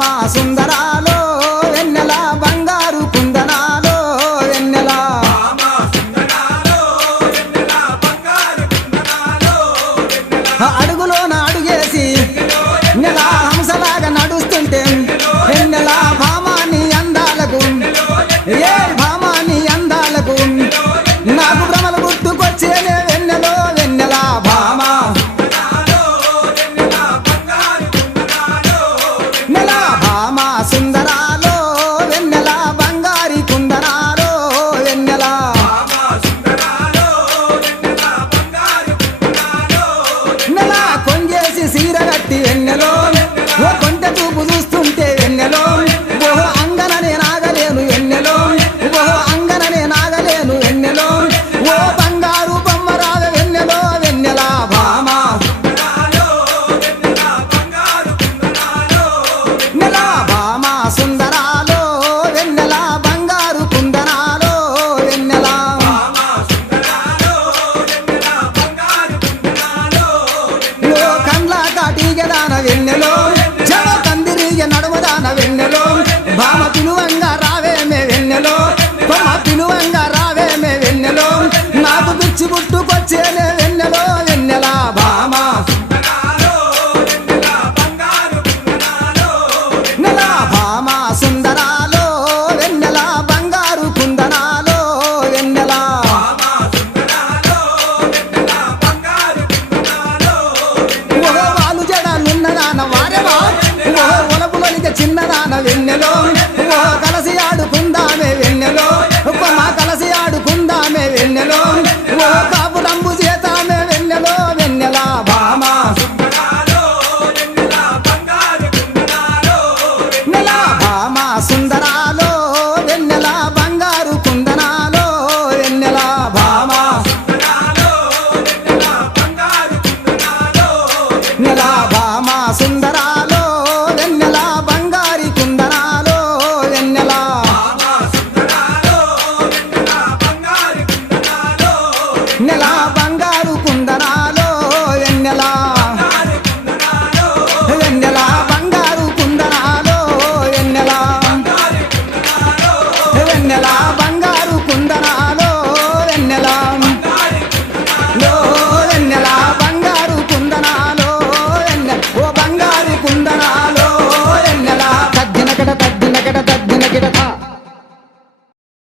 భామా సుందరాలో వెన్నెల బంగారు కుందనాలో వెన్నెల అడుగులోన అడుగేసి నెల హంసలాగా నడుస్తుంటే వెన్నెల భామాని అందాలకు ఏ భామాని అందాలకు నాకు భ్రమలు గుర్తుకొచ్చేనే వెన్నెలో వెన్నెల భామా నెల భామా సుందరాలో వెన్నెల బంగారి కుందనాలో వెన్నెల నెల కొంగేసి సీరగట్టి వెన్నెలో ఓ కొంట చూపు చూస్తుంటే వెన్నెలో ఓహో అంగననే నాగలేను వెన్నెలో ఓహో అంగననే నాగలేను వెన్నెలో ఓ బంగారు బొమ్మరావ వెన్నెలో వెన్నెల భామా నెల భామా సుందరాలో వెన్నెల బంగారు కుందనాలో వెన్నెల ఓ కండ్ల కాటిగదాన వెన్నెలో జమ కందిరిగ నడుమదాన వెన్నెలో భామ పిలువంగా రావేమే వెన్నెలో కొమ్మ పిలువంగా రావేమే వెన్నెలో నాకు పిచ్చి పుట్టుకొచ్చేనే వెన్నెలో వెన్నెల భామా నెల భామా సుందరాలో వెన్నెల బంగారు కుందనాలో వెన్నెల ఓహో వాలు జడాలున్నదాన వారెవా ఓహో ఒలపులోనిక చిన్నదాన వెన్నెలో ఓహో కలసి ఆడుకుందామే వెన్నెలో కొమ్మ కలసి ఆడుకుందామే వెన్నెలో ఓహో కాపు రంబు చేతామే వెన్నెలో వెన్నెల భామా నెల భామా సుందరాలో వెన్నెల బంగారు కుందనాలో వెన్నెల భామా నెల భామా సుందరాలో వెన్నెల బంగారి కుందనాలో వెన్నెల నెల బంగారు కుందనా